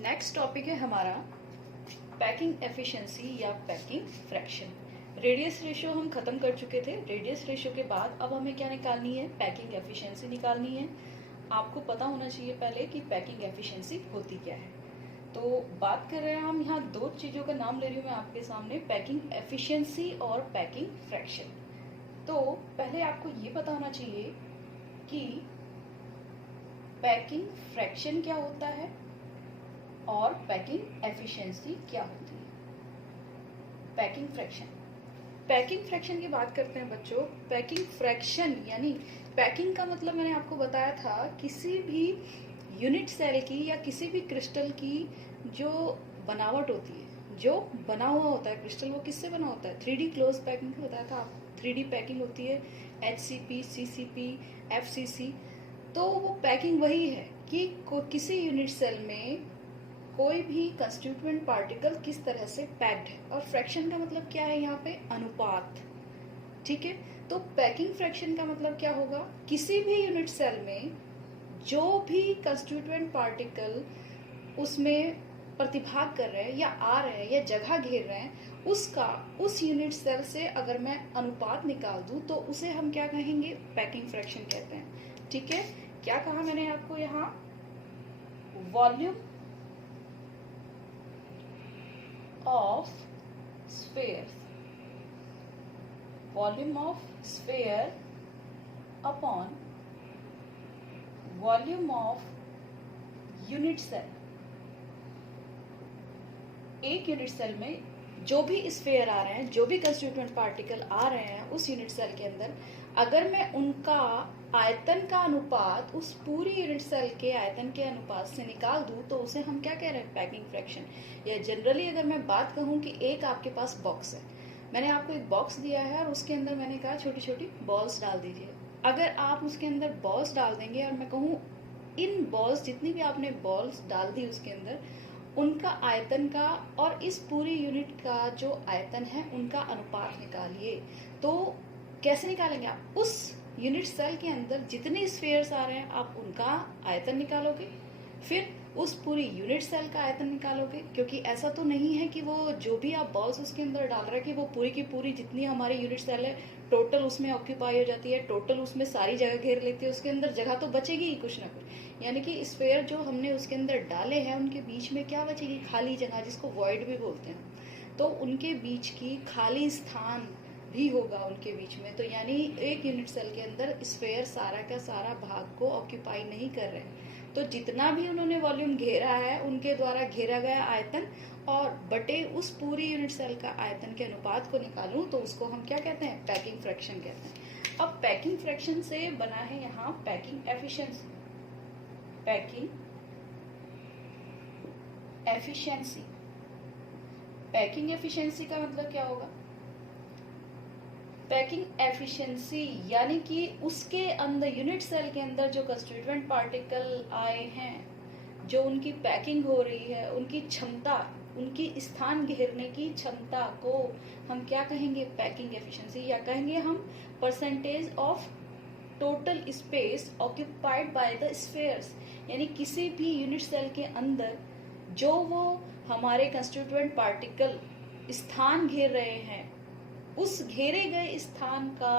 Next topic है हमारा packing efficiency या पैकिंग फ्रैक्शन। रेडियस रेशियो हम खत्म कर चुके थे। रेडियस रेशियो के बाद अब हमें क्या निकालनी है, पैकिंग एफिशिएंसी निकालनी है। आपको पता होना चाहिए पहले कि पैकिंग एफिशिएंसी होती क्या है। तो बात कर रहे हैं हम, यहाँ दो चीजों का नाम ले रही हूँ मैं आपके सामने, पैकिंग एफिशिएंसी और पैकिंग फ्रैक्शन। तो पहले आपको ये पता होना चाहिए कि पैकिंग फ्रैक्शन क्या होता है और पैकिंग एफिशिएंसी क्या होती है। पैकिंग फ्रैक्शन की बात करते हैं बच्चों। पैकिंग फ्रैक्शन यानी पैकिंग का मतलब मैंने आपको बताया था, किसी भी यूनिट सेल की या किसी भी क्रिस्टल की जो बनावट होती है, जो बना हुआ होता है क्रिस्टल, वो किससे बना होता है, 3D क्लोज पैकिंग बताया था आपको। 3D पैकिंग होती है, HCP, CCP, FCC। तो वो पैकिंग वही है कि किसी यूनिट सेल में कोई भी कंस्टिट्यूएंट पार्टिकल किस तरह से पैक्ड है। और फ्रैक्शन का मतलब क्या है यहाँ पे, अनुपात। ठीक है, तो पैकिंग फ्रैक्शन का मतलब क्या होगा, किसी भी यूनिट सेल में जो भी कंस्टिट्यूएंट पार्टिकल उसमें प्रतिभाग कर रहे हैं या आ रहे हैं या जगह घेर रहे हैं, उसका उस यूनिट सेल से अगर मैं अनुपात निकाल दूं तो उसे हम क्या कहेंगे, पैकिंग फ्रैक्शन कहते हैं। ठीक है, क्या कहा मैंने आपको यहाँ, volume of spheres, volume of sphere upon volume of unit cell। एक यूनिट सेल में जो भी स्फेयर आ रहे हैं, जो भी कंस्टिट्यूएंट पार्टिकल आ रहे हैं उस यूनिट सेल के अंदर, अगर मैं उनका आयतन का अनुपात उस पूरी यूनिट सेल के आयतन के अनुपात से निकाल दूं तो उसे हम क्या कह रहे हैं, पैकिंग फ्रैक्शन। या जनरली अगर मैं बात कहूं कि एक आपके पास बॉक्स है, मैंने आपको एक बॉक्स दिया है और उसके अंदर मैंने कहा छोटी छोटी बॉल्स डाल दीजिए। अगर आप उसके अंदर बॉल्स डाल देंगे और मैं कहूँ इन बॉल्स, जितनी भी आपने बॉल्स डाल दी उसके अंदर, उनका आयतन का और इस पूरी यूनिट का जो आयतन है उनका अनुपात निकालिए। तो कैसे निकालेंगे आप, उस यूनिट सेल के अंदर जितने स्फीयर्स आ रहे हैं आप उनका आयतन निकालोगे, फिर उस पूरी यूनिट सेल का आयतन निकालोगे। क्योंकि ऐसा तो नहीं है कि वो जो भी आप बॉल्स उसके अंदर डाल रहे हैं कि वो पूरी की पूरी जितनी हमारी यूनिट सेल है टोटल उसमें ऑक्यूपाई हो जाती है, टोटल उसमें सारी जगह घेर लेती है, उसके अंदर जगह तो बचेगी ही कुछ ना कुछ। यानी कि स्फीयर जो हमने उसके अंदर डाले हैं उनके बीच में क्या बचेगी, खाली जगह, जिसको वॉइड भी बोलते हैं। तो उनके बीच की खाली स्थान भी होगा उनके बीच में। तो यानी एक यूनिट सेल के अंदर स्फीयर सारा का सारा भाग को ऑक्यूपाई नहीं कर रहे हैं। तो जितना भी उन्होंने वॉल्यूम घेरा है उनके द्वारा घेरा गया आयतन और बटे उस पूरी यूनिट सेल का आयतन के अनुपात को निकालूं तो उसको हम क्या कहते हैं, पैकिंग फ्रैक्शन कहते हैं। अब पैकिंग फ्रैक्शन से बना है यहाँ packing efficiency. Packing efficiency, packing efficiency का मतलब क्या होगा, पैकिंग एफिशिएंसी यानी कि उसके अंदर यूनिट सेल के अंदर जो कंस्टिट्यूएंट पार्टिकल आए हैं, जो उनकी पैकिंग हो रही है, उनकी क्षमता, उनकी स्थान घेरने की क्षमता को हम क्या कहेंगे, पैकिंग एफिशिएंसी। या कहेंगे हम percentage of total space occupied by the spheres. यानी किसी भी यूनिट सेल के अंदर जो वो हमारे कंस्टिट्यूएंट पार्टिकल स्थान घेर रहे हैं, उस घेरे गए स्थान का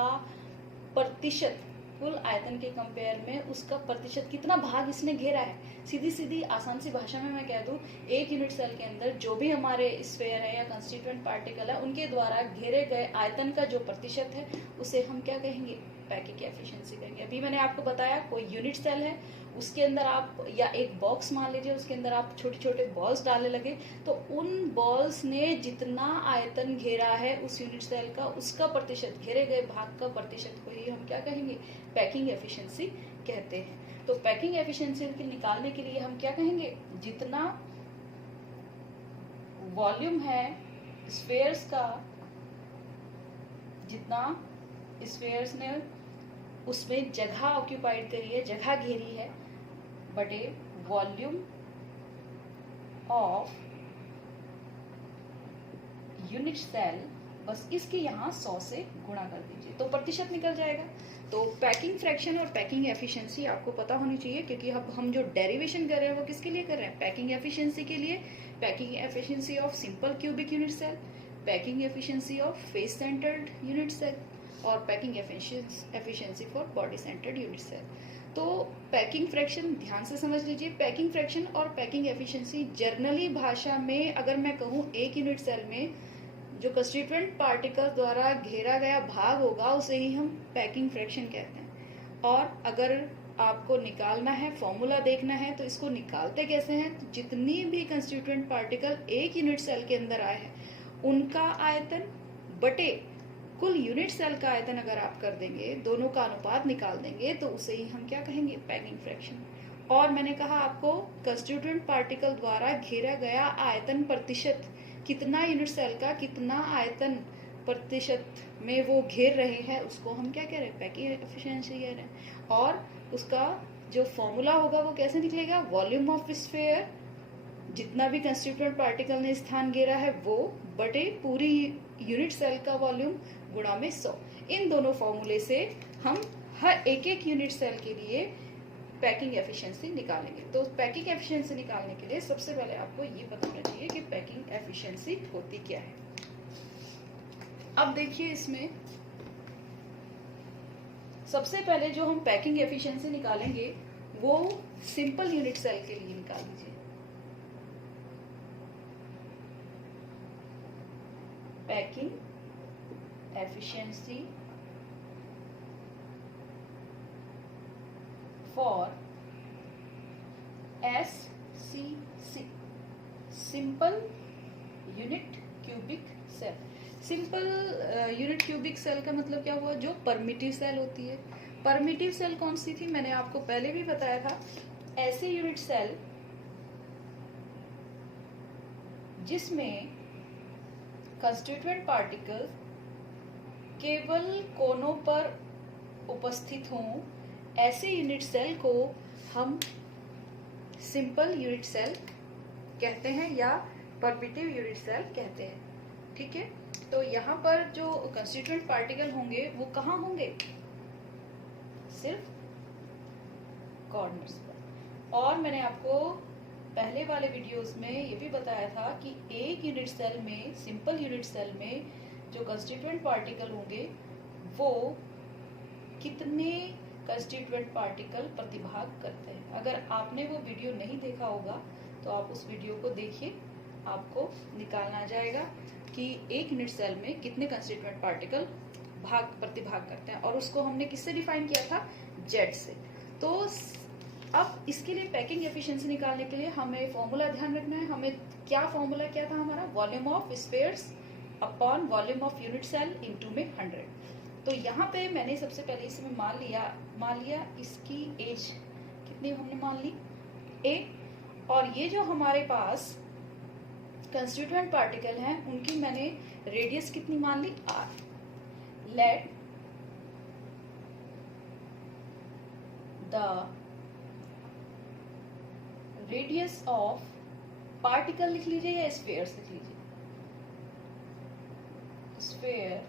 प्रतिशत, कुल आयतन के कंपेयर में उसका प्रतिशत, कितना भाग इसने घेरा है। सीधी सीधी आसान सी भाषा में मैं कह दूं, एक यूनिट सेल के अंदर जो भी हमारे स्फीयर है या कंस्टिट्यूएंट पार्टिकल है उनके द्वारा घेरे गए आयतन का जो प्रतिशत है उसे हम क्या कहेंगे, पैकिंग एफिशिएंसी कहेंगे। अभी मैंने आपको बताया कोई यूनिट सेल है, उसके अंदर आप, या एक बॉक्स मान लीजिए, उसके अंदर आप छोटे छोटे बॉल्स डालने लगे, तो उन बॉल्स ने जितना आयतन घेरा है उस यूनिट सेल का, उसका प्रतिशत, घेरे गए भाग का प्रतिशत को ही हम क्या कहेंगे, पैकिंग एफिशिएंसी कहते हैं। तो पैकिंग एफिशिएंसी निकालने के लिए हम क्या कहेंगे, जितना वॉल्यूम है स्फीयर्स का, जितना स्फीयर्स ने उसमें जगह ऑक्यूपाइड करी है, जगह घेरी है, बटे वॉल्यूम ऑफ यूनिट सेल बस इसके यहाँ 100 से गुणा कर दीजिए तो प्रतिशत निकल जाएगा। तो पैकिंग फ्रैक्शन और पैकिंग एफिशिएंसी आपको पता होनी चाहिए, क्योंकि अब हम जो डेरिवेशन कर रहे हैं वो किसके लिए कर रहे हैं, पैकिंग एफिशिएंसी के लिए। Packing efficiency of simple cubic unit cell, packing efficiency of face centred unit cell, और packing efficiency for body centred unit cell. तो पैकिंग फ्रैक्शन ध्यान से समझ लीजिए। पैकिंग फ्रैक्शन और पैकिंग एफिशिएंसी जर्नली भाषा में अगर मैं कहूँ एक यूनिट सेल में जो कंस्टिट्यूएंट पार्टिकल द्वारा घेरा गया भाग होगा उसे ही हम पैकिंग फ्रैक्शन कहते हैं। और अगर आपको निकालना है, फॉर्मूला देखना है, तो इसको निकालते कैसे हैं, तो जितनी भी कंस्टिट्यूएंट पार्टिकल एक यूनिट सेल के अंदर आए हैं उनका आयतन बटे कुल यूनिट सेल का आयतन अगर आप कर देंगे, दोनों का अनुपात निकाल देंगे, तो उसे ही हम क्या कहेंगे, पैकिंग फ्रैक्शन। और मैंने कहा आपको कंस्टिट्यूएंट पार्टिकल द्वारा घेरा गया आयतन प्रतिशत, कितना यूनिट सेल का कितना आयतन प्रतिशत में वो घेर रहे हैं, उसको हम क्या कह रहे हैं, पैकिंग एफिशिएंसी कह रहे हैं। और उसका जो फॉर्मूला होगा वो कैसे निकलेगा, वॉल्यूम ऑफ स्फीयर, जितना भी कंस्टिट्यूएंट पार्टिकल ने स्थान घेरा है वो, बटे पूरी यूनिट सेल का वॉल्यूम गुणा में 100। इन दोनों फॉर्मूले से हम हर एक एक यूनिट सेल के लिए पैकिंग एफिशिएंसी निकालेंगे। तो पैकिंग एफिशिएंसी निकालने के लिए सबसे पहले आपको ये पता होना चाहिए कि पैकिंग एफिशिएंसी होती क्या है। अब देखिए, इसमें सबसे पहले जो हम पैकिंग एफिशिएंसी निकालेंगे वो सिंपल यूनिट सेल के लिए निकाल लीजिए। Packing efficiency for SCC, simple unit cubic cell। Simple unit cubic cell का मतलब क्या हुआ, जो परमिटिव सेल होती है। परमिटिव सेल कौन सी थी, मैंने आपको पहले भी बताया था, ऐसे यूनिट सेल जिसमें कंस्टिट्यूएंट पार्टिकल केवल कोनों पर उपस्थित हों, ऐसे यूनिट सेल को हम सिंपल यूनिट सेल कहते हैं या परमिटिव यूनिट सेल कहते हैं। ठीक है, तो यहाँ पर जो कंस्टिट्यूएंट पार्टिकल होंगे वो कहाँ होंगे, सिर्फ कॉर्नर्स पर। और मैंने आपको पहले वाले वीडियोस में ये भी बताया था कि एक यूनिट सेल में, सिंपल यूनिट सेल में जो कंस्टिट्यूएंट पार्टिकल होंगे वो कितने कंस्टिट्यूएंट पार्टिकल प्रतिभाग करते हैं। अगर आपने वो वीडियो नहीं देखा होगा तो आप उस वीडियो को देखिए, आपको निकालना आ जाएगा कि एक यूनिट सेल में कितने कंस्टिट्यूएंट पार्टिकल प्रतिभाग करते हैं, और उसको हमने किससे डिफाइन किया था, जेड से। तो अब इसके लिए पैकिंग एफिशिएंसी निकालने के लिए हमें फॉर्मूला ध्यान रखना है। हमें क्या फॉर्मूला क्या था हमारा, volume of spheres upon volume of unit cell into में 100। तो यहाँ पे मैंने सबसे पहले इसमें मान लिया इसकी एज कितनी हमने मान ली, ए, और ये जो हमारे पास कंस्टिट्यूएंट पार्टिकल हैं उनकी मैंने रेडियस कितनी मान ली, R. Let the radius of particle लिख लीजिए या स्फीयर्स लिख लीजिए, स्फीयर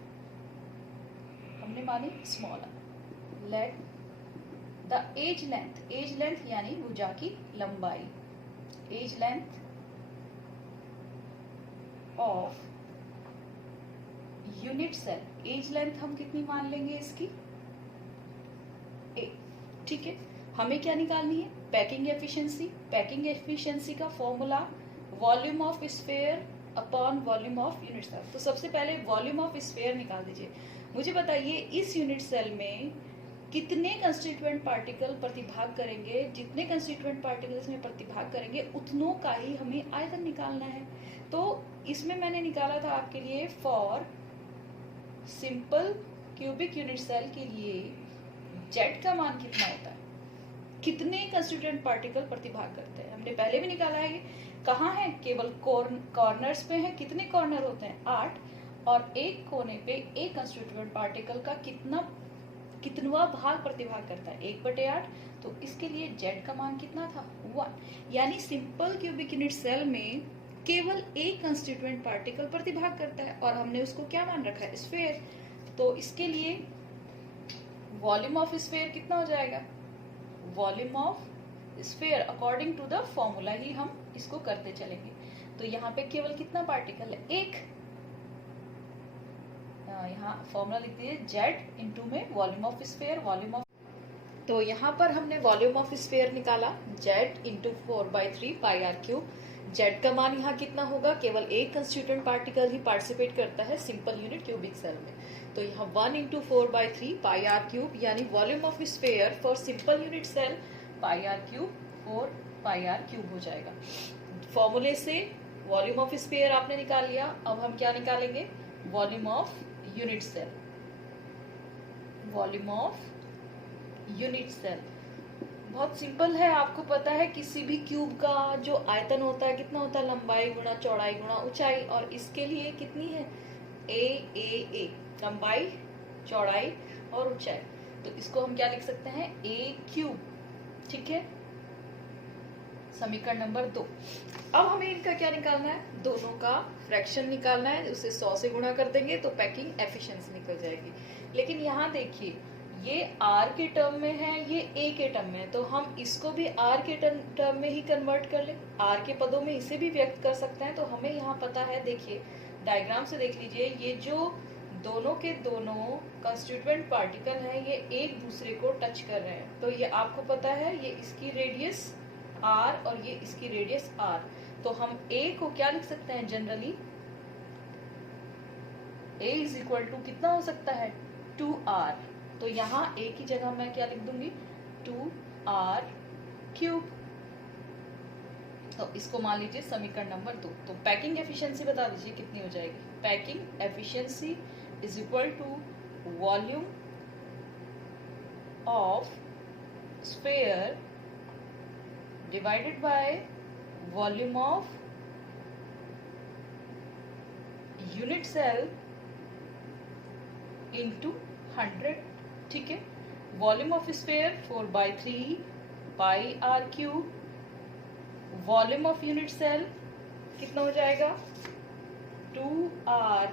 हमने मानी small R. Let the edge length यानी भुजा की लंबाई, edge length of unit cell, edge length हम कितनी मान लेंगे इसकी, ए। ठीक है, हमें क्या निकालनी है, पैकिंग एफिशिएंसी। पैकिंग एफिशिएंसी का formula volume of sphere upon volume of unit cell. तो सबसे पहले वॉल्यूम ऑफ स्फीयर निकाल दीजिए। मुझे बताइए इस यूनिट सेल में कितने कंस्टिट्यूएंट पार्टिकल प्रतिभाग करेंगे, जितने कंस्टिट्यूएंट पार्टिकल इसमें प्रतिभाग करेंगे उतनों का ही हमें आयतन निकालना है। तो इसमें मैंने निकाला था आपके लिए, for simple cubic unit cell के लिए जेड का मान कितना होता है, कितने कंस्टिट्यूएंट पार्टिकल प्रतिभाग करते हैं, हमने पहले भी निकाला है। कहाँ है, केवल कॉर्नर्स पे है, कितने कॉर्नर होते हैं, 8, और एक कोने पे एक कंस्टिट्यूएंट पार्टिकल का कितनवा भाग प्रतिभाग करता है, 1/8। तो इसके लिए जेड का मान कितना था, 1। यानी सिंपल क्यूबिक यूनिट सेल में केवल एक कंस्टिट्यूएंट पार्टिकल प्रतिभाग करता है और हमने उसको क्या मान रखा है, स्फीयर। तो इसके लिए वॉल्यूम ऑफ स्फीयर कितना हो जाएगा, volume of sphere according to the formula ही हम इसको करते चलेंगे। तो यहाँ पे केवल कितना पार्टिकल है, एक। यहाँ फॉर्मूला लिख दीजिए जेड इंटू में volume of sphere, volume of. तो यहाँ पर हमने वॉल्यूम ऑफ स्फीयर निकाला z into 4/3 pi are cube. Z का मान यहाँ कितना होगा, केवल एक कंस्टिट्यूएंट पार्टिकल ही पार्टिसिपेट करता है सिंपल यूनिट क्यूबिक सेल में। तो यहाँ 1 इंटू 4/3 पाई आर क्यूब, यानी volume of sphere for simple unit cell pi are cube 4 pi are cube हो जाएगा। फॉर्मूले से वॉल्यूम ऑफ स्फीयर आपने निकाल लिया। अब हम क्या निकालेंगे, volume of unit cell, volume of unit cell. बहुत सिंपल है, आपको पता है किसी भी क्यूब का जो आयतन होता है कितना होता है, लंबाई गुणा चौड़ाई गुणा ऊंचाई, और इसके लिए कितनी है, ए, लंबाई चौड़ाई और ऊंचाई। तो इसको हम क्या लिख सकते हैं, ए क्यूब, ठीक है, समीकरण नंबर 2। अब हमें इनका क्या निकालना है, दोनों का फ्रैक्शन निकालना है। उसे 100 से गुणा कर देंगे तो पैकिंग एफिशिएंसी निकल जाएगी। लेकिन यहाँ देखिए ये आर के टर्म में है, ये ए के टर्म में है, तो हम इसको भी आर के टर्म में ही कन्वर्ट कर ले, आर के पदों में इसे भी व्यक्त कर सकते हैं। तो हमें यहाँ पता है, देखिए डायग्राम से देख लीजिए, ये जो दोनों के दोनों कंस्टिट्यूएंट पार्टिकल हैं ये एक दूसरे को टच कर रहे हैं। तो ये आपको पता है ये इसकी रेडियस आर और ये इसकी रेडियस आर। तो हम ए को क्या लिख सकते हैं, generally a is equal to कितना हो सकता है, 2r। तो यहाँ ए की जगह मैं क्या लिख दूंगी, 2r क्यूब। तो इसको मान लीजिए समीकरण नंबर 2। तो पैकिंग एफिशिएंसी बता दीजिए कितनी हो जाएगी, packing efficiency is equal to volume of sphere divided by volume of unit cell into 100, ठीक है। Volume of sphere 4/3 pi are cube, volume of unit cell कितना हो जाएगा, 2r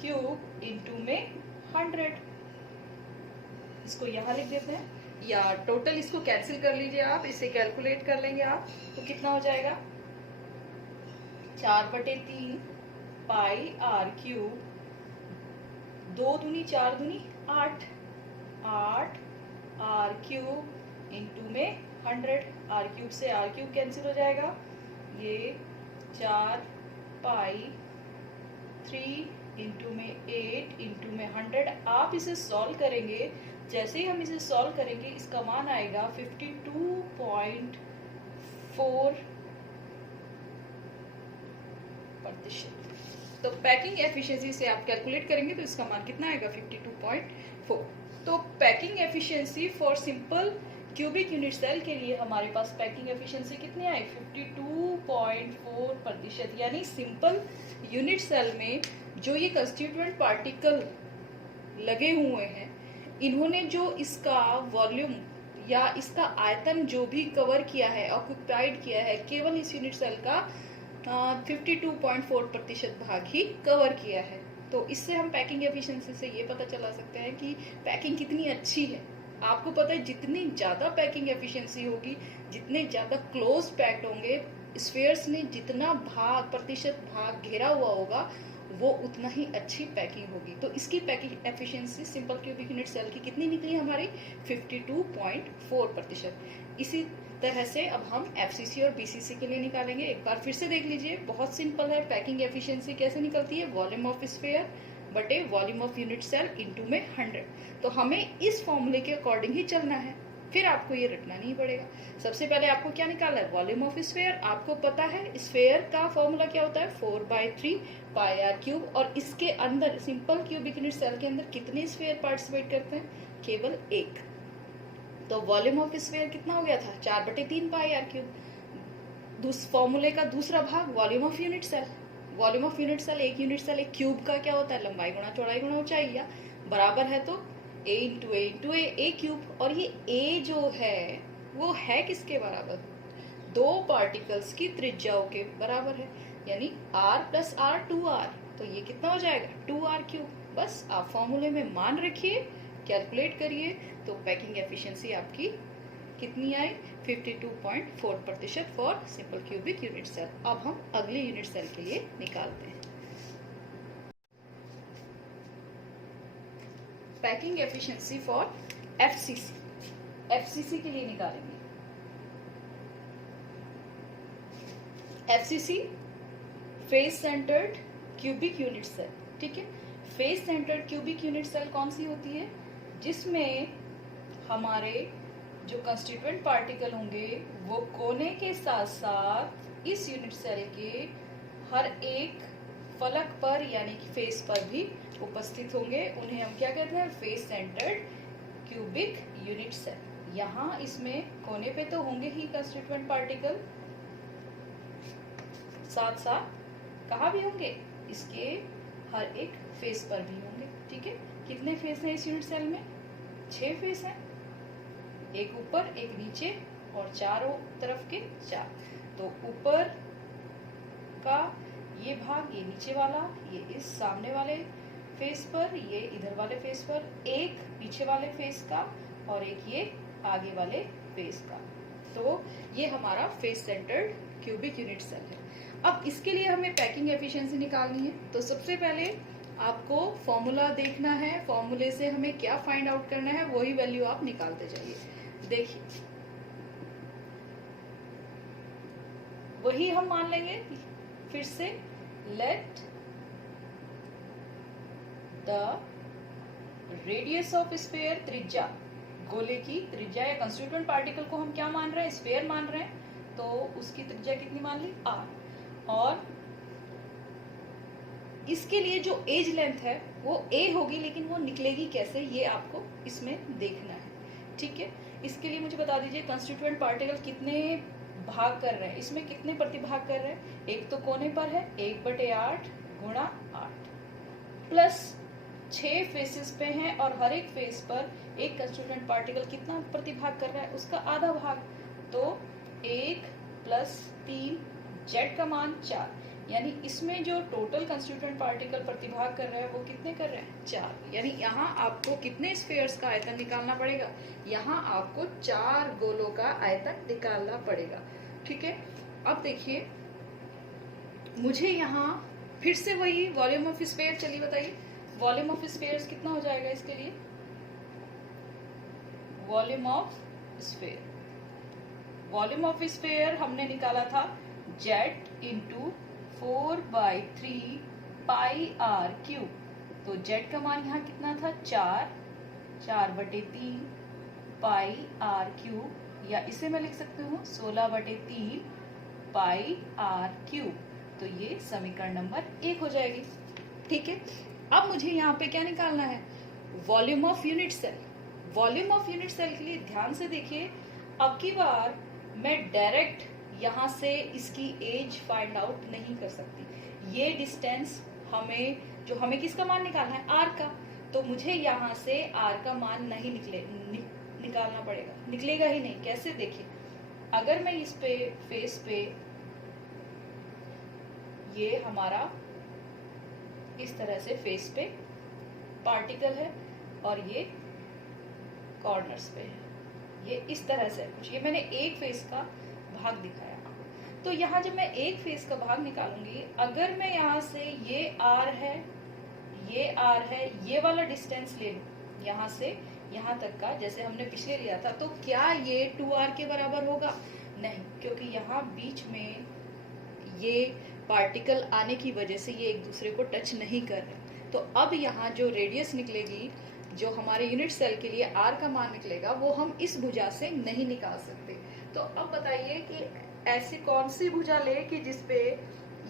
क्यूब इंटू में 100। इसको यहाँ लिख देते हैं, या टोटल इसको कैंसिल कर लीजिए आप, इसे कैलकुलेट कर लेंगे आप, तो कितना हो जाएगा, 4/3 पाई आर क्यूब, 2 दूनी 4 दूनी 8 आर क्यूब इंटू में 100। आर क्यूब से आर क्यूब कैंसिल हो जाएगा, ये 4 पाई 3 इंटू में 8 इंटू में 100। आप इसे सॉल्व करेंगे, जैसे ही हम इसे सॉल्व करेंगे इसका मान आएगा 52.4%। तो पैकिंग एफिशिएंसी से आप कैलकुलेट करेंगे तो इसका मान कितना आएगा, 52.4। तो packing efficiency for simple cubic unit cell के लिए हमारे पास पैकिंग एफिशिएंसी कितनी आई, 52.4%। यानी सिंपल यूनिट सेल में जो ये कंस्टिट्यूएंट पार्टिकल लगे हुए हैं, इन्होंने जो इसका वॉल्यूम या इसका आयतन जो भी कवर किया है, ऑक्युपाइड किया है, केवल इस यूनिट सेल का 52.4% भाग ही कवर किया है। तो इससे हम पैकिंग एफिशिएंसी से ये पता चला सकते हैं कि पैकिंग कितनी अच्छी है। आपको पता है जितनी ज्यादा पैकिंग एफिशिएंसी होगी, जितने ज्यादा क्लोज पैक्ड होंगे स्फीयर्स में, जितना प्रतिशत भाग घेरा हुआ होगा वो उतना ही अच्छी पैकिंग होगी। तो इसकी packing efficiency simple cubic unit cell की कितनी निकली हमारी, 52.4%। इसी तरह से अब हम एफसीसी और बीसीसी के लिए निकालेंगे। एक बार फिर से देख लीजिए, बहुत सिंपल है। पैकिंग एफिशिएंसी कैसे निकलती है, वॉल्यूम ऑफ स्फीयर बटे volume of unit cell into में 100। तो हमें इस फॉर्मूले के अकॉर्डिंग ही चलना है, फिर आपको ये रटना नहीं पड़ेगा। सबसे पहले आपको क्या निकालना है, वॉल्यूम ऑफ स्फीयर। आपको पता है स्फीयर का फॉर्मूला क्या होता है, 4/3 पाई आर क्यूब। और इसके अंदर सिंपल क्यूबिक यूनिट सेल के अंदर कितने स्फीयर पार्टिसिपेट करते हैं, केवल एक। तो वॉल्यूम ऑफ स्फीयर कितना हो गया था, 4/3 पाई आर क्यूब। फॉर्मूले का दूसरा भाग volume of unit cell. Volume of unit cell, एक यूनिट सेल, एक क्यूब का क्या होता है, लंबाई गुणा चौड़ाई गुणा ऊंचाई, या बराबर है तो a इंटू ए क्यूब। और ये a जो है वो है किसके बराबर, दो पार्टिकल्स की त्रिज्याओं के बराबर है, यानी r प्लस r 2r, तो ये कितना हो जाएगा 2r³। बस आप फॉर्मूले में मान रखिए, कैलकुलेट करिए, तो पैकिंग एफिशिएंसी आपकी कितनी आई 52.4% for simple cubic unit cell. अब हम अगले यूनिट सेल के लिए निकालते हैं। पैकिंग एफिशिएंसी फॉर एफसीसी के लिए निकालेंगे। FCC face centred cubic unit cell, ठीक है। Face centred cubic unit cell कौन सी होती है? जिसमें हमारे जो कंस्टिट्यूएंट पार्टिकल होंगे वो कोने के साथ साथ इस यूनिट सेल के हर एक फलक पर यानी कि फेस पर भी उपस्थित होंगे। उन्हें हम क्या कहते हैं? Face centred cubic unit cell. यहाँ इसमें कोने पे तो होंगे ही कंस्टिट्यूएंट पार्टिकल, साथ साथ कहाँ भी होंगे? इसके हर एक फेस पर भी होंगे, ठीक है। कितने फेस हैं इस यूनिट सेल में? 6 फेस हैं, एक ऊपर एक नीचे और चारों तरफ के 4। तो ऊपर का ये भाग, ये नीचे वाला, ये इस सामने वाले फेस पर, ये इधर वाले फेस पर, एक पीछे वाले फेस का और एक ये आगे वाले फेस का। तो ये हमारा face centred cubic unit cell है। अब इसके लिए हमें पैकिंग एफिशिएंसी निकालनी है। तो सबसे पहले आपको फॉर्मूला देखना है, फॉर्मूले से हमें क्या फाइंड आउट करना है वही वैल्यू आप निकालते जाइए। देखिए वही हम मान लेंगे फिर से, late the radius of sphere, त्रिज्या, गोले की त्रिज्या या कंस्टिट्यूएंट पार्टिकल को हम क्या मान रहे हैं? स्फीयर मान रहे हैं, तो उसकी त्रिज्या कितनी मान ली? r। और इसके लिए जो एज लेंथ है वो a होगी, लेकिन वो निकलेगी कैसे ये आपको इसमें देखना है, ठीक है। इसके लिए मुझे बता दीजिए कंस्टिट्यूएंट पार्टिकल कितने भाग कर रहे हैं, इसमें कितने प्रतिभाग कर रहे हैं? एक तो कोने पर है, 1/8 गुणा 8 प्लस 6 फेसेस पे हैं और हर एक फेस पर एक कंस्टिट्यूएंट पार्टिकल कितना प्रतिभाग कर रहा है? उसका आधा भाग। तो 1 + 3, जेड का मान 4, यानी इसमें जो टोटल कंस्टिट्यूएंट पार्टिकल प्रतिभाग कर रहे हैं वो कितने कर रहे हैं? 4। यानी यहाँ आपको कितने स्फीयर्स का आयतन निकालना पड़ेगा? यहाँ आपको 4 गोलों का आयतन निकालना पड़ेगा, ठीक है। अब देखिए मुझे यहाँ फिर से वही वॉल्यूम ऑफ स्फीयर, चलिए बताइए वॉल्यूम ऑफ स्फीयर्स कितना हो जाएगा इसके लिए? Volume of sphere, volume of sphere हमने निकाला था जेड इंटू 4/3 πr³। तो जेड का मान यहाँ कितना था? 4/3 πr³, या इसे मैं लिख सकती हूँ 16/3 πr³। तो ये समीकरण नंबर 1 हो जाएगी, ठीक है। अब मुझे यहाँ पे क्या निकालना है? Volume of unit cell. Volume of unit cell के लिए ध्यान से देखिए, अब की बार मैं डायरेक्ट यहाँ से इसकी एज फाइंड आउट नहीं कर सकती। ये डिस्टेंस हमें किसका मान निकालना है? r का। तो मुझे यहाँ से r का मान नहीं निकालना पड़ेगा, निकलेगा ही नहीं। कैसे? देखिए अगर मैं इस पे फेस पे, ये हमारा इस तरह से फेस पे पार्टिकल है और ये कॉर्नर्स पे है, ये इस तरह से कुछ, ये मैंने एक फेस का भाग दिखाया। तो यहाँ जब मैं एक फेस का भाग निकालूंगी, अगर मैं यहाँ से ये r है, ये r है, ये वाला डिस्टेंस ले लूं यहाँ से यहाँ तक का, जैसे हमने पिछले लिया था, तो क्या ये 2r के बराबर होगा? नहीं, क्योंकि यहाँ बीच में ये पार्टिकल आने की वजह से ये एक दूसरे को टच नहीं कर रहे। तो अब यहाँ जो रेडियस निकलेगी, जो हमारे यूनिट सेल के लिए r का मान निकलेगा, वो हम इस भुजा से नहीं निकाल सकते। तो अब बताइए कि ऐसी कौन सी भुजा ले कि जिसपे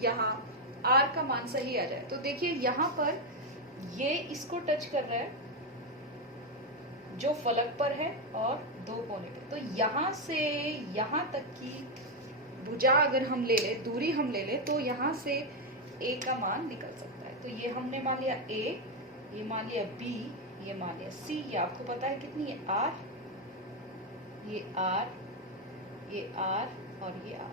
यहाँ r का मान सही आ जाए। तो देखिए यहाँ पर ये इसको टच कर रहा है जो फलक पर है और दो कोने पे, तो यहाँ से यहाँ तक की भुजा अगर हम ले ले, दूरी हम ले ले, तो यहाँ से a का मान निकल सकता है। तो ये हमने मान लिया a, ये मान लिया b, ये मान लिया c। ये आपको पता है कितनी है? r, ये r, ये आर और ये आर।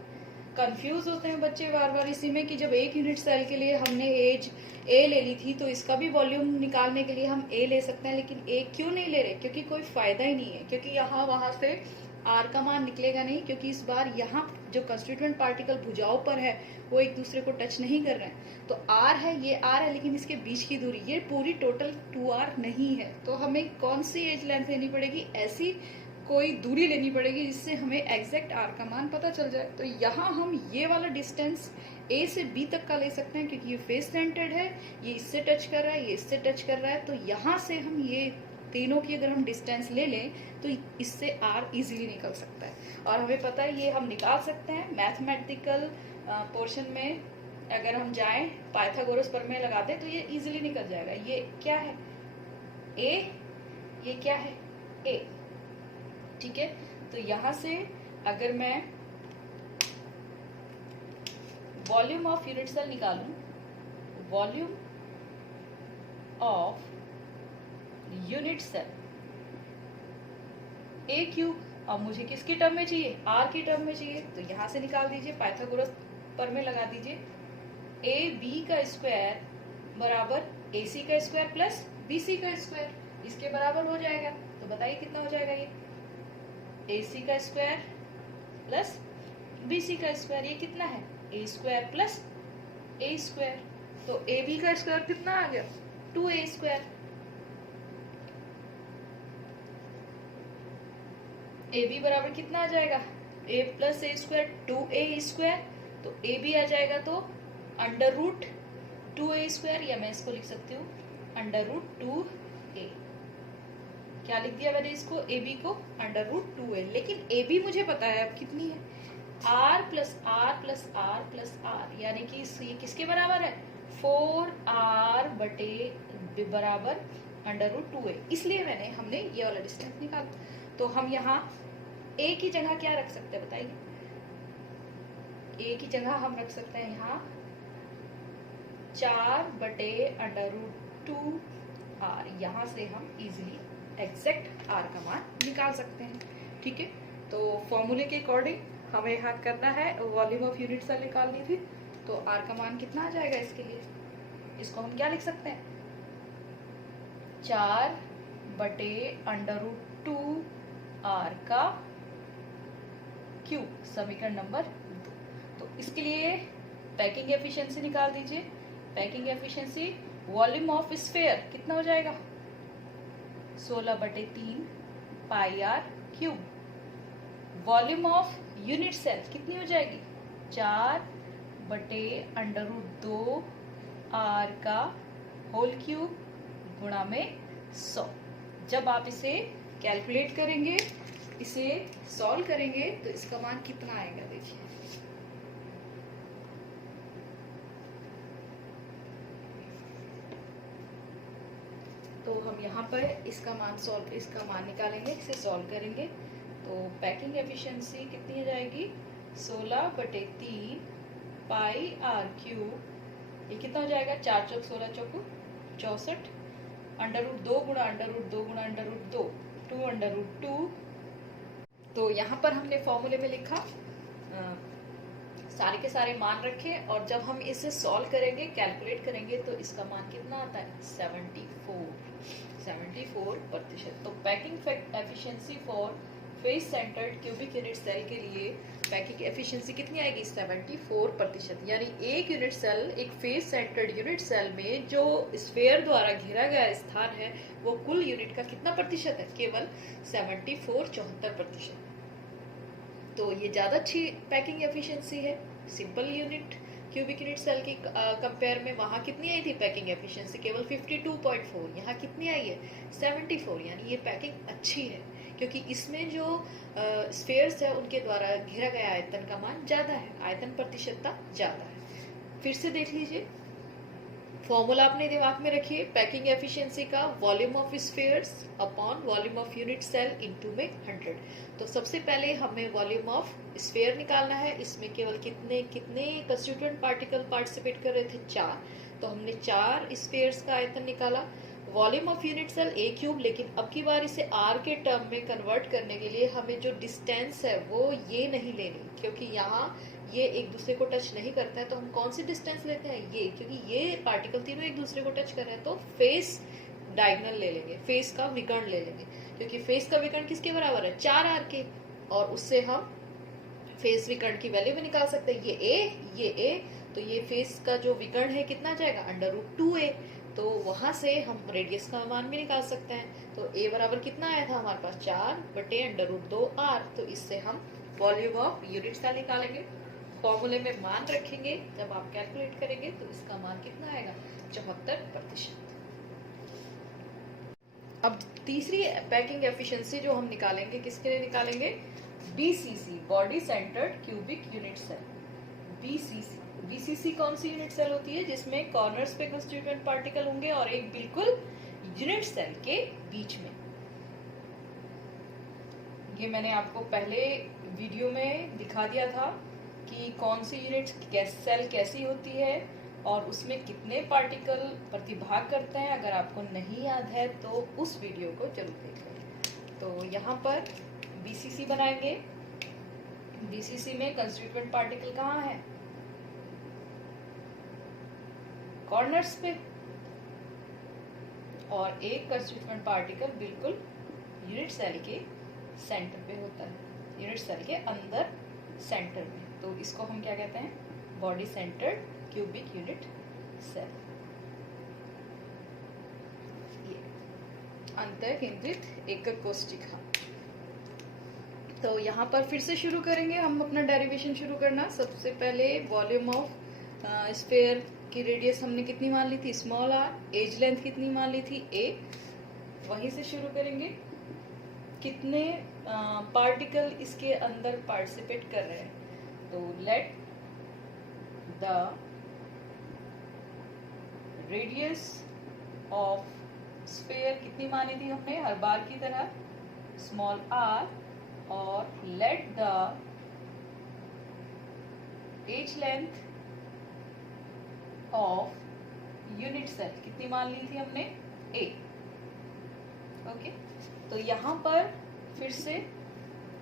कंफ्यूज होते हैं बच्चे बार बार इसी में कि जब एक यूनिट सेल के लिए हमने एज ए ले ली थी तो इसका भी वॉल्यूम निकालने के लिए हम ए ले सकते हैं, लेकिन ए क्यों नहीं ले रहे? क्योंकि कोई फायदा ही नहीं है, क्योंकि यहाँ वहां से आर का मान निकलेगा नहीं, क्योंकि इस बार यहाँ जो कंस्टिट्यूएंट पार्टिकल भुजाओं पर है वो एक दूसरे को टच नहीं कर रहे हैं। तो आर है, ये आर है, लेकिन इसके बीच की दूरी ये पूरी टोटल 2r नहीं है। तो हमें कौन सी एज लेंथ लेनी पड़ेगी? ऐसी कोई दूरी लेनी पड़ेगी जिससे हमें एग्जैक्ट आर का मान पता चल जाए। तो यहाँ हम ये वाला डिस्टेंस ए से बी तक का ले सकते हैं, क्योंकि ये फेस सेंटर्ड है, ये इससे टच कर रहा है, ये इससे टच कर रहा है। तो यहाँ से हम ये तीनों की अगर हम डिस्टेंस ले लें तो इससे आर इजीली निकल सकता है। और हमें पता है ये हम निकाल सकते हैं मैथमेटिकल पोर्शन में। अगर हम जाएं पाइथागोरस प्रमेय लगाते तो ये इजीली निकल जाएगा। ये क्या है? ए, ये क्या है? ए। ठीक है, तो यहां से अगर मैं वॉल्यूम ऑफ यूनिट सेल निकालूं, volume of unit cell a cube, अब मुझे किसकी टर्म में चाहिए? आर की टर्म में चाहिए। तो यहां से निकाल दीजिए, पाइथागोरस प्रमेय लगा दीजिए। ए बी का स्क्वायर बराबर ए सी का स्क्वायर प्लस बी सी का स्क्वायर, इसके बराबर हो जाएगा। तो बताइए कितना हो जाएगा? ये ए सी का स्क्वायर प्लस बी सी का स्क्वायर, ये कितना है? ए स्क्वायर प्लस ए स्क्वायर। तो ए बी का स्क्वायर कितना आ गया? 2a square. ए बी बराबर कितना आ जाएगा? ए प्लस ए स्क्वायर 2a स्क्वायर। तो ए बी आ जाएगा तो अंडर रूट 2a स्क्वायर, या मैं इसको लिख सकती हूँ अंडर रूट 2a। क्या लिख दिया मैंने इसको? ए बी को अंडर रूट 2a। लेकिन ए बी मुझे पता है अब कितनी है, r plus r plus r plus r, यानी कि ये किसके बराबर है? 4r बटे बराबर अंडर रूट 2a। इसलिए हमने ये वाला डिस्टेंस निकाला। तो हम यहाँ a की जगह क्या रख सकते हैं बताइए? a की जगह हम रख सकते हैं यहाँ 4 बटे अंडर रूट 2r। यहाँ से हम इजीली एग्जैक्ट r का मान निकाल सकते हैं। ठीक है, तो फॉर्मूले के अकॉर्डिंग हमें यहाँ करना है, वॉल्यूम ऑफ यूनिट सेल निकालनी थी। तो r का मान कितना आ जाएगा इसके लिए? इसको हम क्या लिख सकते हैं? 4 बटे अंडर रूट 2r का क्यूब, समीकरण नंबर 2। तो इसके लिए पैकिंग एफिशिएंसी निकाल दीजिए। Packing efficiency volume of sphere कितना हो जाएगा? 16 बटे 3 pi are cube. Volume of unit cell कितनी हो जाएगी? 4 बटे अंडर रूट 2 आर का होल क्यूब गुणा में 100। जब आप इसे कैलकुलेट करेंगे, इसे सॉल्व करेंगे, तो इसका मान कितना आएगा देखिए। तो हम यहाँ पर इसका मान निकालेंगे, इसे सॉल्व करेंगे। तो पैकिंग एफिशिएंसी कितनी हो जाएगी? 16 बटे 3 पाई आर क्यूब, ये कितना हो जाएगा? 4 चौक 16 चौक 64, अंडर रूट 2 गुणा अंडर रूट 2 गुणा अंडर रूट 2, 2 अंडर रूट 2। तो यहाँ पर हमने फॉर्मूले में लिखा, सारे के सारे मान रखे, और जब हम इसे सॉल्व करेंगे, कैलकुलेट करेंगे, तो इसका मान कितना आता है? 74%। तो packing efficiency for face centred cubic unit cell के लिए पैकिंग एफिशिएंसी कितनी आएगी? 74%। यानी एक यूनिट सेल, एक फेस सेंटर्ड यूनिट सेल में जो स्फीयर द्वारा घेरा गया स्थान है, वो कुल यूनिट का कितना प्रतिशत है? केवल 74-74%। तो ये ज्यादा अच्छी पैकिंग एफिशिएंसी है simple unit cubic unit cell की कंपेयर में। वहां कितनी आई थी पैकिंग एफिशिएंसी? केवल 52.4। यहाँ कितनी आई है? 74। यानी ये पैकिंग अच्छी है, क्योंकि इसमें जो स्फीयर्स है उनके द्वारा घेरा गया आयतन का मान ज्यादा है, आयतन प्रतिशतता ज्यादा है। फिर से देख लीजिए, फॉर्मूला अपने दिमाग में रखिए। पैकिंग एफिशिएंसी का volume of spheres upon volume of unit cell into में 100। तो सबसे पहले हमें वॉल्यूम ऑफ स्फीयर निकालना है। इसमें केवल कितने कंस्टिट्यूएंट पार्टिकल पार्टिसिपेट कर रहे थे? 4। तो हमने 4 स्फीयर्स का आयतन निकाला। Volume of unit cell a cube, लेकिन अब की बार इसे आर के टर्म में कन्वर्ट करने के लिए हमें जो डिस्टेंस है वो ये नहीं लेनी, क्योंकि यहाँ ये एक दूसरे को टच नहीं करता है। तो हम कौन सी डिस्टेंस लेते हैं, ये, क्योंकि ये पार्टिकल तीनों एक दूसरे को टच कर रहे हैं। तो फेस डायगोनल ले लेंगे, फेस का विकर्ण ले लेंगे, क्योंकि फेस का विकर्ण किसके बराबर है, 4 आर के, और उससे हम फेस विकर्ण की वैल्यू भी निकाल सकते हैं। ये ए, तो ये फेस का जो विकर्ण है कितना जाएगा, √2a। तो वहां से हम रेडियस का मान भी निकाल सकते हैं। तो a बराबर कितना आया था हमारे पास, 4/√2r। तो इससे हम वॉल्यूम ऑफ यूनिट सेल निकालेंगे। फॉर्मूले में मान रखेंगे, जब आप कैलकुलेट करेंगे तो इसका मान कितना आएगा, 74%। अब तीसरी पैकिंग एफिशिएंसी जो हम निकालेंगे, किसके लिए निकालेंगे, BCC, body centred cubic unit cell. BCC कौन सी यूनिट सेल होती है, जिसमें कॉर्नर्स पे कंस्टिट्यूएंट पार्टिकल होंगे और एक बिल्कुल यूनिट सेल के बीच में। ये मैंने आपको पहले वीडियो में दिखा दिया था कि कौन सी यूनिट सेल कैसी होती है और उसमें कितने पार्टिकल प्रतिभाग करते हैं। अगर आपको नहीं याद है तो उस वीडियो को जरूर देख लें। तो यहाँ पर BCC बनाएंगे। BCC में कंस्टिट्यूएंट पार्टिकल कहाँ है, कॉर्नर्स पे, और एक कंस्टिट्यूएंट पार्टिकल बिल्कुल यूनिट सेल के सेंटर पे होता है, यूनिट सेल के अंदर सेंटर में। तो इसको हम क्या कहते हैं, body centred cubic unit cell. ये अंतर केंद्रित एकक कोशिका। तो यहाँ पर फिर से शुरू करेंगे हम अपना डेरिवेशन शुरू करना। सबसे पहले वॉल्यूम ऑफ स्फीयर की रेडियस हमने कितनी मान ली थी, स्मॉल r, एज लेंथ कितनी मान ली थी, a। वहीं से शुरू करेंगे, कितने पार्टिकल इसके अंदर पार्टिसिपेट कर रहे हैं। तो let the radius of sphere कितनी मानी थी हमने, हर बार की तरह स्मॉल r, और let the edge length of unit cell कितनी मान ली थी हमने, a। ओके, तो यहाँ पर फिर से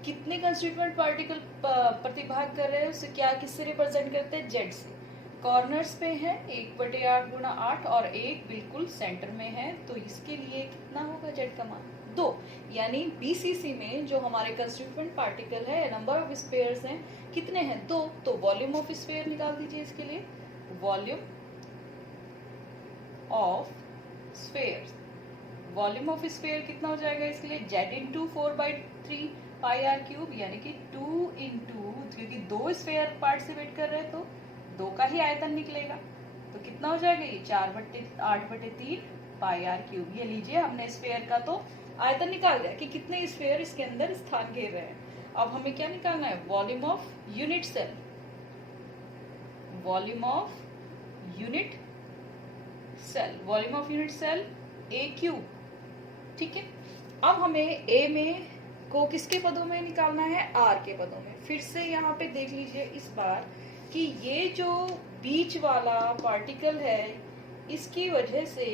कितने कंस्टिट्यूएंट पार्टिकल प्रतिभाग कर रहे हैं, उसे क्या, किससे रिप्रेजेंट करते हैं, z से। कॉर्नर्स पे है 1/8 × 8 और एक बिल्कुल सेंटर में है, तो इसके लिए कितना होगा z का मान, 2। यानी BCC में जो हमारे कंस्टिट्यूएंट पार्टिकल है, नंबर ऑफ स्फीयर्स हैं, कितने हैं, 2। तो वॉल्यूम ऑफ स्फीयर निकाल दीजिए इसके लिए, volume of spheres. Volume of sphere कितना हो जाएगा इसके लिए, z × 4/3 πr³, यानी कि 2 × क्योंकि 2 स्फीयर पार्टिसिपेट कर रहे हैं तो 2 का ही आयतन निकलेगा। तो कितना हो जाएगा ये, 4/8/3 πr³। ये लीजिए, हमने स्फीयर का तो आयतन निकाल दिया कि कितने स्फीयर इसके अंदर स्थान घेर रहे हैं। अब हमें क्या निकालना है, volume of unit cell, volume of unit cell, volume of unit cell a³। ठीक है, अब हमें a में को किसके पदों में निकालना है, r के पदों में। फिर से यहाँ पे देख लीजिए इस बार कि ये जो बीच वाला पार्टिकल है, इसकी वजह से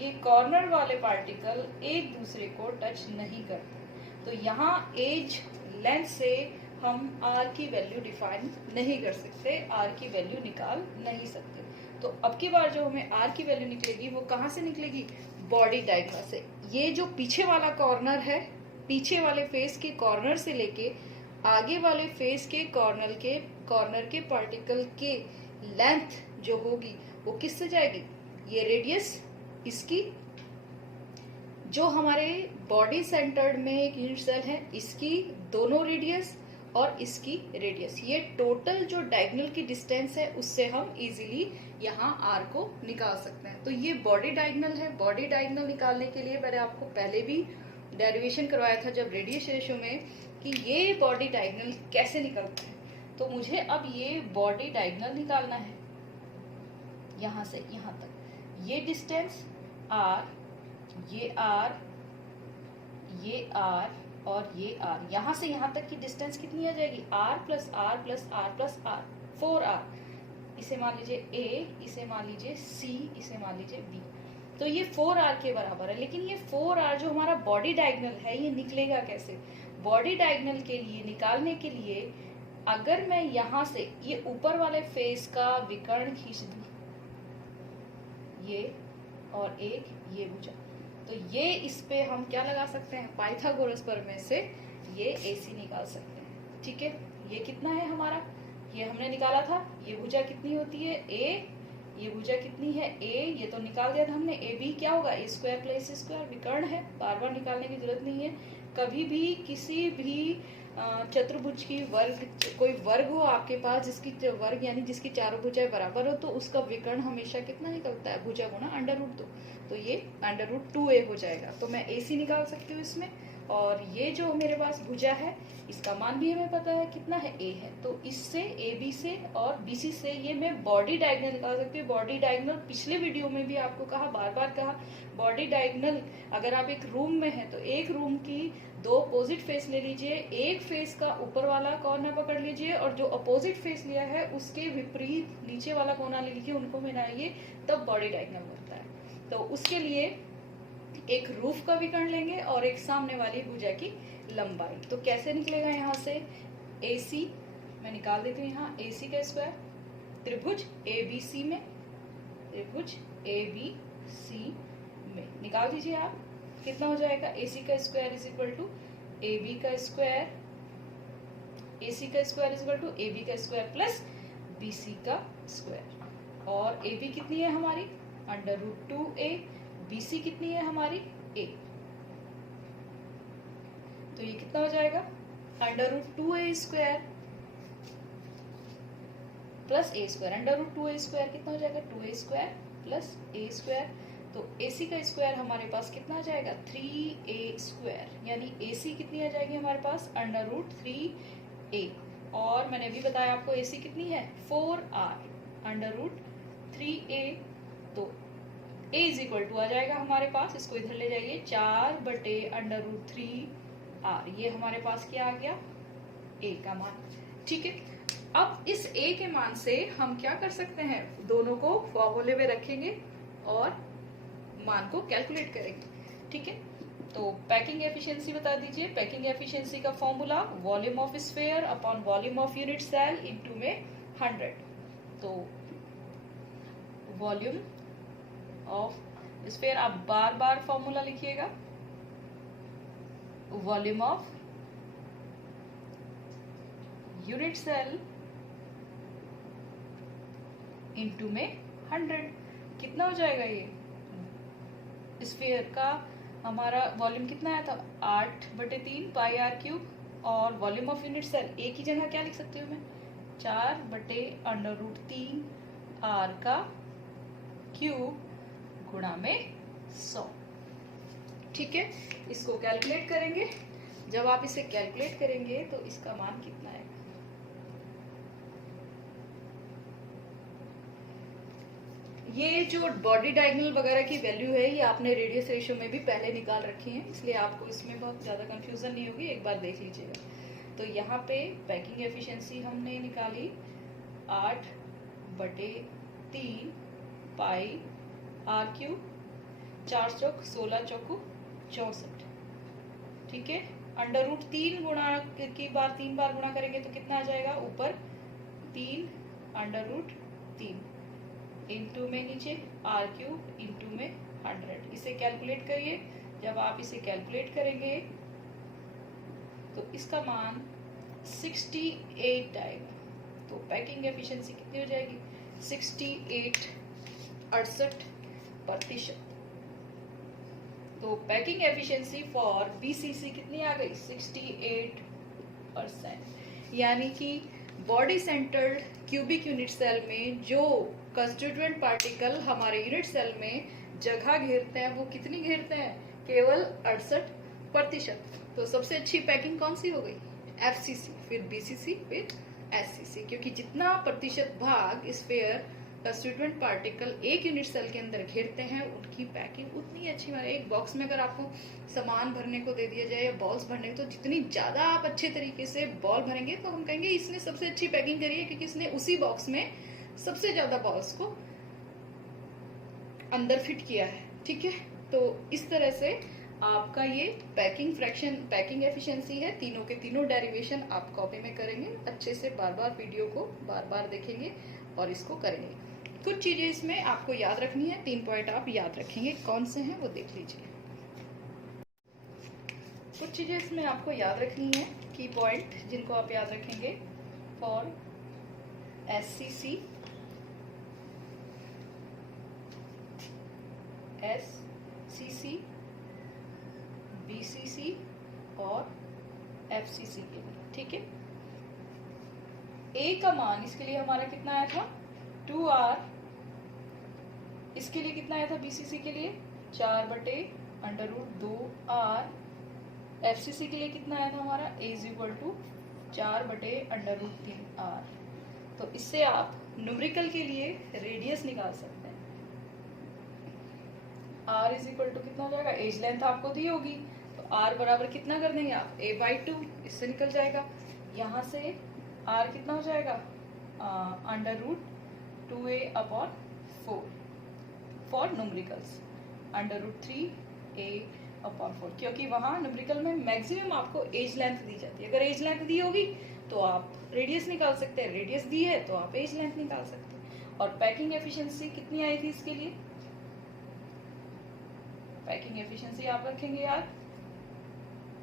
ये कॉर्नर वाले पार्टिकल एक दूसरे को टच नहीं करते। तो यहाँ एज लेंथ से हम r की वैल्यू डिफाइन नहीं कर सकते, r की वैल्यू निकाल नहीं सकते। तो अब की बार जो हमें r की वैल्यू निकलेगी वो कहाँ से निकलेगी, बॉडी डायगोनल से। ये जो पीछे वाला कॉर्नर है, पीछे वाले फेस के कॉर्नर से लेके आगे वाले फेस के कॉर्नर के पार्टिकल के लेंथ जो होगी वो किससे जाएगी, ये रेडियस इसकी, जो हमारे बॉडी सेंटर्ड में एक यूनिट सेल है इसकी दोनों रेडियस और इसकी रेडियस, ये टोटल जो डायगोनल की डिस्टेंस है उससे हम इजीली यहाँ r को निकाल सकते हैं। तो ये बॉडी डायगोनल है। बॉडी डायगोनल निकालने के लिए मैंने आपको पहले भी डेरिवेशन करवाया था जब रेडियस रेशियो में, कि ये बॉडी डायगोनल कैसे निकलता है। तो मुझे अब ये बॉडी डायगोनल निकालना है, यहाँ से यहाँ तक ये डिस्टेंस r, ये r, ये r और ये r, यहाँ से यहाँ तक की डिस्टेंस कितनी आ जाएगी, r + r + r + r, 4r। इसे मान लीजिए a, इसे मान लीजिए c, इसे मान लीजिए b। तो ये 4r के बराबर है। लेकिन ये 4r जो हमारा बॉडी डायगोनल है ये निकलेगा कैसे? बॉडी डायगोनल के लिए निकालने के लिए अगर मैं यहां से ये ऊपर वाले फेस का विकर्ण खींच दूं, ये और एक ये भुजा, तो ये इस पे हम क्या लगा सकते हैं? पाइथागोरस प्रमेय से ये AC निकाल सकते हैं। ठीक है, ये कितना है हमारा? ये हमने निकाला था। ये भुजा कितनी होती है? A। ये भुजा कितनी है? A। ये तो निकाल दिया था हमने। AB क्या होगा? A square plus AC square, विकर्ण है, बार बार निकालने की जरूरत नहीं है। कभी भी किसी भी चतुर्भुज की वर्ग, कोई वर्ग हो आपके पास जिसकी वर्ग यानी जिसकी चारों भुजाएं बराबर हो, तो उसका विकर्ण हमेशा कितना निकलता है? भुजा गुना √2। तो ये √2a हो जाएगा। तो मैं AC निकाल सकती हूँ इसमें। और ये जो मेरे पास भुजा है इसका मान भी हमें पता है कितना है? A है। तो इससे AB से और BC से ये मैं बॉडी डायगोनल निकाल सकती हूँ। बॉडी डायगोनल पिछले वीडियो में भी आपको कहा, बार बार कहा, बॉडी डायगोनल अगर आप एक रूम में है तो एक रूम की दो अपोजिट फेस ले लीजिए, एक फेस का ऊपर वाला कोना पकड़ लीजिए और जो अपोजिट फेस लिया है उसके विपरीत नीचे वाला कोना ले लीजिए, उनको मिलाइए, तब बॉडी डायगोनल बनता है। तो उसके लिए एक रूफ का विकर्ण लेंगे और एक सामने वाली भुजा की लंबाई। तो कैसे निकलेगा? यहाँ से AC मैं निकाल देती हूँ, यहाँ AC का स्क्वायर त्रिभुज ABC में, त्रिभुज ABC में निकाल दीजिए आप। कितना हो जाएगा? AC का square is equal to AB का स्क्वायर, AC का square is equal to AB का स्क्वायर प्लस BC का स्क्वायर। और AB कितनी है हमारी? √2a। BC कितनी है हमारी? A। तो ये कितना हो जाएगा? √2a square plus a square. √2a square कितना हो जाएगा? 2a square plus a square. तो AC का स्क्वायर हमारे पास कितना आ जाएगा? 3a square. यानी AC कितनी आ जाएगी हमारे पास? √3a। और मैंने अभी बताया आपको AC कितनी है? 4r √3a। तो a इज इक्वल टू आ जाएगा हमारे पास, इसको इधर ले जाइए, 4/√3r। ये हमारे पास क्या आ गया? a का मान। ठीक है, अब इस a के मान से हम क्या कर सकते हैं? दोनों को फॉर्मूले में रखेंगे और मान को कैलकुलेट करेंगे। ठीक है, तो पैकिंग एफिशिएंसी बता दीजिए। पैकिंग एफिशिएंसी का formula volume of sphere upon volume of unit cell into में 100। तो वॉल्यूम ऑफ स्फीयर, आप बार बार फॉर्मूला लिखिएगा, volume of unit cell into में 100। कितना हो जाएगा? ये स्फीयर का हमारा वॉल्यूम कितना आया था? 8/3 πr3। और वॉल्यूम ऑफ यूनिट सेल एक ही जगह क्या लिख सकती हूँ मैं? 4/√3 r का क्यूब गुणा में 100। ठीक है, इसको कैलकुलेट करेंगे। जब आप इसे कैलकुलेट करेंगे तो इसका मान कितना आएगा? ये जो बॉडी डायगोनल वगैरह की वैल्यू है ये आपने रेडियस रेशियो में भी पहले निकाल रखी है, इसलिए आपको इसमें बहुत ज्यादा कंफ्यूजन नहीं होगी, एक बार देख लीजिएगा। तो यहाँ पे पैकिंग एफिशिएंसी हमने निकाली 8/3 πr3, 4 चौक 16 चौको 64। ठीक है, √3 गुणा की बार 3 बार गुणा करेंगे तो कितना आ जाएगा? ऊपर 3/√3 इंटू में नीचे r3 इंटू में 100। इसे कैलकुलेट करिए। जब आप इसे कैलकुलेट करेंगे तो इसका मान 68 आएगा। तो पैकिंग एफिशिएंसी कितनी हो जाएगी? 68%। तो पैकिंग एफिशिएंसी फॉर BCC कितनी आ गई? 68%। यानी कि body centred cubic unit cell में जो कंस्टिट्यूएंट पार्टिकल हमारे यूनिट सेल में जगह घेरते हैं वो कितनी घेरते हैं? केवल 68%। तो सबसे अच्छी पैकिंग कौन सी हो गई? FCC, फिर BCC, फिर SCC, क्योंकि जितना प्रतिशत भाग स्फीयर कंस्टिट्यूएंट पार्टिकल एक यूनिट सेल के अंदर घेरते हैं उनकी पैकिंग उतनी अच्छी। एक बॉक्स में अगर आपको सामान भरने को दे दिया जाए या बॉल्स भरने को, तो जितनी ज्यादा आप अच्छे तरीके से बॉल भरेंगे तो हम कहेंगे इसने सबसे अच्छी पैकिंग करी है, क्योंकि इसने उसी बॉक्स में सबसे ज्यादा बॉल्स को अंदर फिट किया है। ठीक है, तो इस तरह से आपका ये पैकिंग फ्रैक्शन, पैकिंग एफिशिएंसी है, तीनों के तीनों डेरिवेशन आप कॉपी में करेंगे अच्छे से, बार बार वीडियो को बार बार देखेंगे और इसको करेंगे। कुछ चीजें इसमें आपको याद रखनी है, 3 पॉइंट आप याद रखेंगे, कौन से हैं वो देख लीजिए। कुछ चीजें इसमें आपको याद रखनी है, की पॉइंट जिनको आप याद रखेंगे। फॉर SCC, SCC, BCC और FCC के लिए, ठीक है। A का मान इसके लिए हमारा कितना आया था 2R, इसके लिए कितना आया था BCC के लिए 4/√2R, FCC के लिए कितना आया था हमारा A = 4/√3R। तो इससे आप न्यूमेरिकल के लिए रेडियस निकाल सकते हैं। R = कितना हो जाएगा, एज लेंथ आपको दी होगी तो R बराबर कितना कर देंगे आप A/2, इससे निकल जाएगा। यहाँ से R कितना हो जाएगा √2A/4 फॉर न्यूमेरिकल्स, √3A/4, क्योंकि वहां न्यूमेरिकल में मैक्सिमम आपको एज लेंथ दी जाती है। अगर एज लेंथ दी होगी तो आप रेडियस निकाल सकते हैं, रेडियस दी है तो आप एज लेंथ निकाल सकते हैं। और पैकिंग एफिशिएंसी कितनी आई थी इसके लिए, पैकिंग एफिशिएंसी आप रखेंगे यार,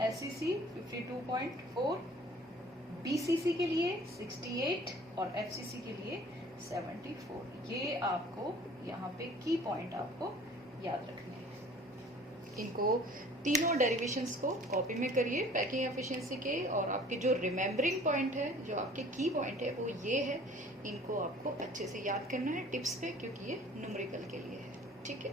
SCC 52.4, BCC के लिए 68 और FCC के लिए 74। ये आपको यहाँ पे की पॉइंट आपको याद रखने हैं। इनको तीनों डेरिवेशंस को कॉपी में करिए पैकिंग एफिशिएंसी के, और आपके जो रिमेम्बरिंग पॉइंट है, जो आपके की पॉइंट है वो ये है, इनको आपको अच्छे से याद करना है टिप्स पे, क्योंकि ये न्यूमेरिकल के लिए है, ठीक है।